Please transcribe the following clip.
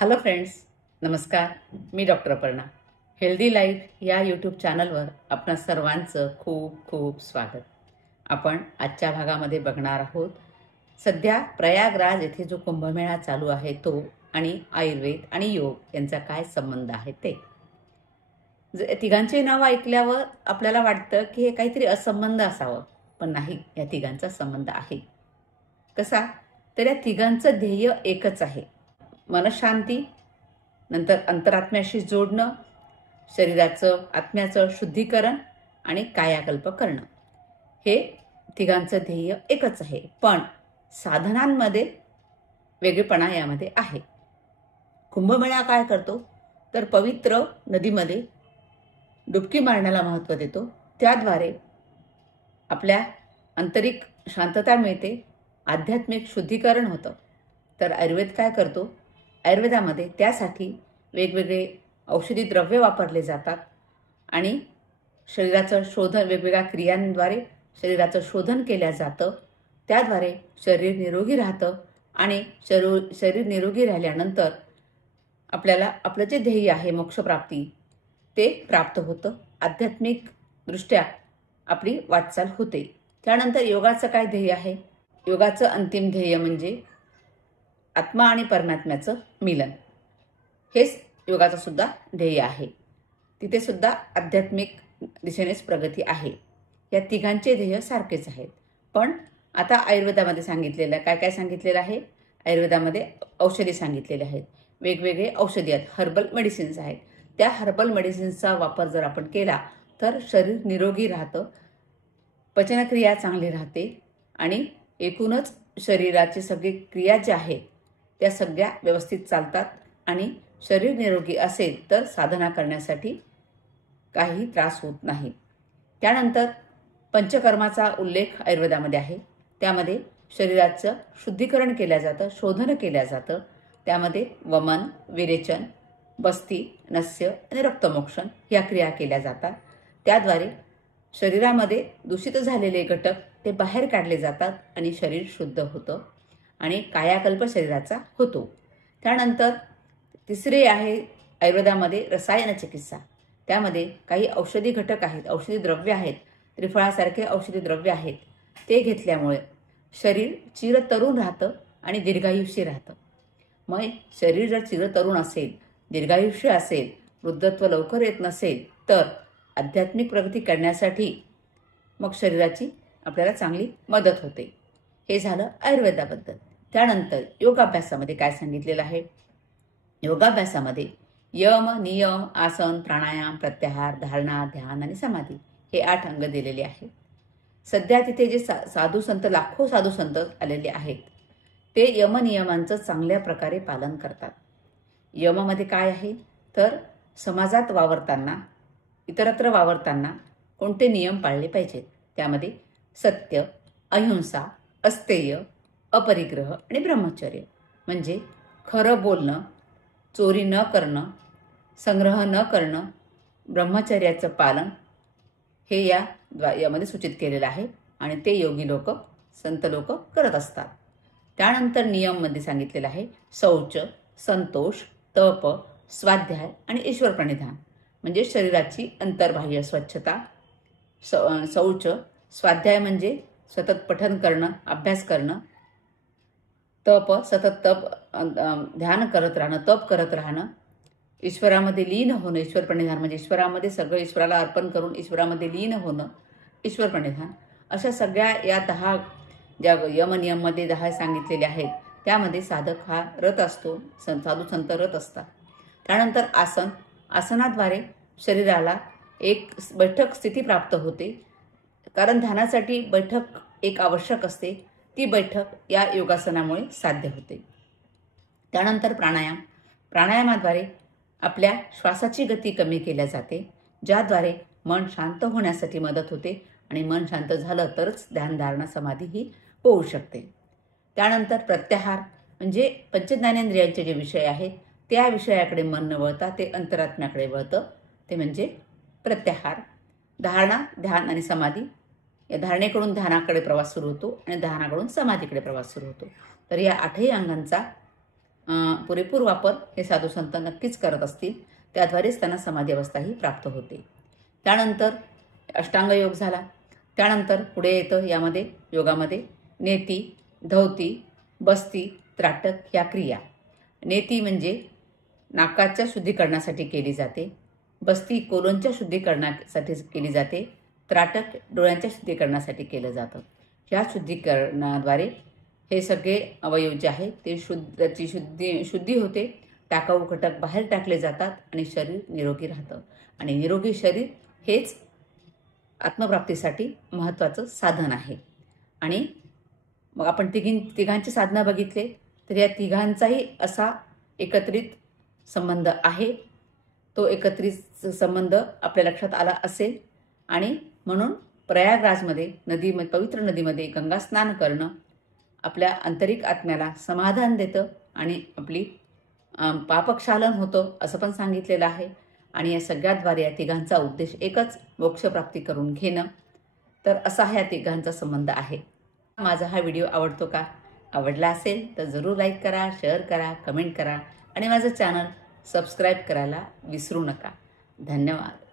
Hello friends, नमस्कार. मी doctor Aparna. Healthy life या YouTube चॅनलवर आपणा सर्वांचं खूप खूप स्वागत. आपण आजच्या भागामध्ये बघणार आहोत सध्या प्रयागराज येथे जो कुंभमेळा चालू आहे तो आणि आयुर्वेद आणि योग यांचा काय संबंध आहे ते. तिघांचे नाव ऐकल्यावर आपल्याला वाटतं की हे काहीतरी असंबंध असावं, पण नाही, या तिघांचा संबंध आहे. कसा? तर या तिघांचं ध्येय एकच आहे: मनशांती, नंतर अंतरात्म्याशी जोडणं, शरीराचं आत्म्याचं शुद्धीकरण आणि कायाकल्प करणं. हे तिघांचं ध्येय एकच आहे, पण साधनांमध्ये वेगळेपणा यामध्ये आहे. कुंभमेळा काय करतो तर पवित्र नदीमध्ये डुबकी मारण्याला महत्त्व देतो. त्याद्वारे आपल्या आंतरिक शांतता मिळते, आध्यात्मिक शुद्धीकरण होतं. तर आयुर्वेद काय करतो? आयुर्वेदामध्ये त्यासाठी वेगवेगळे औषधी द्रव्य वापरले जातात आणि शरीराचं शोधन, वेगवेगळ्या क्रियांद्वारे शरीराचं शोधन केलं जातं. त्याद्वारे शरीर निरोगी राहतं आणि शरीर निरोगी राहिल्यानंतर आपल्याला आपलं जे ध्येय आहे मोक्षप्राप्ती ते प्राप्त होतं. आध्यात्मिक दृष्ट्या आपली वाटचाल होते. त्यानंतर योगाचं काय ध्येय आहे? योगाचं अंतिम ध्येय म्हणजे आत्मा आणि परमात्म्याचं मिलन. हेच योगाचं सुद्धा ध्येय आहे. तिथे सुद्धा आध्यात्मिक दिशेनेच प्रगती आहे. या तिघांचे ध्येय सारखेच आहेत. पण आता आयुर्वेदामध्ये सांगितलेलं काय काय सांगितलेलं आहे? आयुर्वेदामध्ये औषधी सांगितलेले आहेत. वेगवेगळे औषधी आहेत, हर्बल मेडिसिन्स आहेत. त्या हर्बल मेडिसिन्सचा वापर जर आपण केला तर शरीर निरोगी राहतं, पचनक्रिया चांगली राहते आणि एकूणच शरीराची सगळी क्रिया ज्या आहेत त्या सगळ्या व्यवस्थित चालतात आणि शरीर निरोगी असेल तर साधना करण्यासाठी काही त्रास होत नाही. त्यानंतर पंचकर्माचा उल्लेख आयुर्वेदामध्ये आहे. त्यामध्ये शरीराचं शुद्धीकरण केलं जातं, शोधन केलं जातं. त्यामध्ये वमन, विरेचन, बस्ती, नस्य आणि रक्तमोक्षण ह्या क्रिया केल्या जातात. त्याद्वारे शरीरामध्ये दूषित झालेले घटक ते बाहेर काढले जातात आणि शरीर शुद्ध होतं आणि कायाकल्प शरीराचा होतो. त्यानंतर तिसरे आहे आयुर्वेदामध्ये रसायन चिकित्सा. त्यामध्ये काही औषधी घटक आहेत, औषधी द्रव्य आहेत, त्रिफळासारखे औषधी द्रव्य आहेत. ते घेतल्यामुळे शरीर चिरतरुण राहतं आणि दीर्घायुष्य राहतं. मग शरीर जर चिरतरुण असेल, दीर्घायुष्य असेल, वृद्धत्व लवकर येत नसेल तर आध्यात्मिक प्रगती करण्यासाठी मग शरीराची आपल्याला चांगली मदत होते. हे झालं आयुर्वेदाबद्दल. त्यानंतर योगाभ्यासामध्ये काय सांगितलेलं आहे? योगाभ्यासामध्ये यम, नियम, आसन, प्राणायाम, प्रत्याहार, धारणा, ध्यान आणि समाधी हे 8 अंग दिलेले आहेत. सध्या तिथे जे साधू संत, लाखो साधू संत आलेले आहेत ते यमनियमांचं चांगल्या प्रकारे पालन करतात. यमामध्ये काय आहे तर समाजात वावरताना, इतरत्र वावरताना कोणते नियम पाळले पाहिजेत. त्यामध्ये सत्य, अहिंसा, अस्तेय, अपरिग्रह आणि ब्रह्मचर्य म्हणजे खरं बोलणं, चोरी न करणं, संग्रह न करणं, ब्रह्मचर्याचं पालन हे यामध्ये सूचित केलेलं आहे आणि ते योगी लोक, संत लोक करत असतात. त्यानंतर नियममध्ये सांगितलेलं आहे शौच, संतोष, तप, स्वाध्याय आणि ईश्वर प्रणिधान म्हणजे शरीराची अंतर्बाह्य स्वच्छता. शौच, स्वाध्याय म्हणजे सतत पठन करणं, अभ्यास करणं. तप, सतत ध्यान करत राहणं, तप करत राहणं. ईश्वरामध्ये लीन होणं, ईश्वर प्रणिधान म्हणजे ईश्वरामध्ये सगळं ईश्वराला अर्पण करून ईश्वरामध्ये लीन होणं, ईश्वर प्रणिधान. अशा सगळ्या या 10 ज्या यमनियममध्ये 10 सांगितलेले आहेत त्यामध्ये साधक हा रत असतो, साधू संत रत असतात. त्यानंतर आसन, आसनाद्वारे शरीराला एक बैठक स्थिती प्राप्त होते, कारण ध्यानासाठी बैठक एक आवश्यक असते. ती बैठक या योगासनामुळे साध्य होते. त्यानंतर प्राणायाम, प्राणायामाद्वारे आपल्या श्वासाची गती कमी केल्या जाते, ज्याद्वारे मन शांत होण्यासाठी मदत होते आणि मन शांत झालं तरच ध्यानधारणा समाधी ही होऊ शकते. त्यानंतर प्रत्याहार म्हणजे पंचज्ञानेंद्रियांचे जे विषय आहेत त्या विषयाकडे मन न वळता ते अंतरात्म्याकडे वळतं, ते म्हणजे प्रत्याहार. धारणा, ध्यान आणि समाधी, या धारणेकडून ध्यानाकडे प्रवास सुरू होतो आणि ध्यानाकडून समाधीकडे प्रवास सुरू होतो. तर या 8ही अंगांचा पुरेपूर वापर हे साधू संत नक्कीच करत असतील. त्याद्वारेच त्यांना समाधी अवस्थाही प्राप्त होते. त्यानंतर अष्टांग योग झाला. त्यानंतर पुढे येतं यामध्ये योगामध्ये नेती, धौती, बस्ती, त्राटक ह्या क्रिया. नेती म्हणजे नाकाच्या शुद्धीकरणासाठी केली जाते. बस्ती कोलोनच्या शुद्धीकरणासाठी केली जाते. त्राटक डोळ्यांच्या शुद्धीकरणासाठी केलं जातं. ह्या शुद्धीकरणाद्वारे हे सगळे अवयव जे आहेत ते त्याची शुद्धी होते. टाकाऊ घटक बाहेर टाकले जातात आणि शरीर निरोगी राहतं. आणि निरोगी शरीर हेच आत्मप्राप्तीसाठी महत्त्वाचं साधन आहे. आणि मग आपण तिघांची साधना बघितले तर या तिघांचाही असा एकत्रित संबंध आहे. तो एकत्रित संबंध आपल्या लक्षात आला असेल. आणि म्हणून प्रयागराजमध्ये पवित्र नदीमध्ये गंगा स्नान करणं आपल्या आंतरिक आत्म्याला समाधान देतं आणि आपली पापक्षालन होतं असं पण सांगितलेलं आहे. आणि या सगळ्याद्वारे या तिघांचा उद्देश एकच, मोक्षप्राप्ती करून घेणं. तर असा ह्या तिघांचा संबंध आहे. माझा हा व्हिडिओ आवडतो का? आवडला असेल तर जरूर लाईक करा, शेअर करा, कमेंट करा आणि माझं चॅनल सबस्क्राईब करायला विसरू नका. धन्यवाद.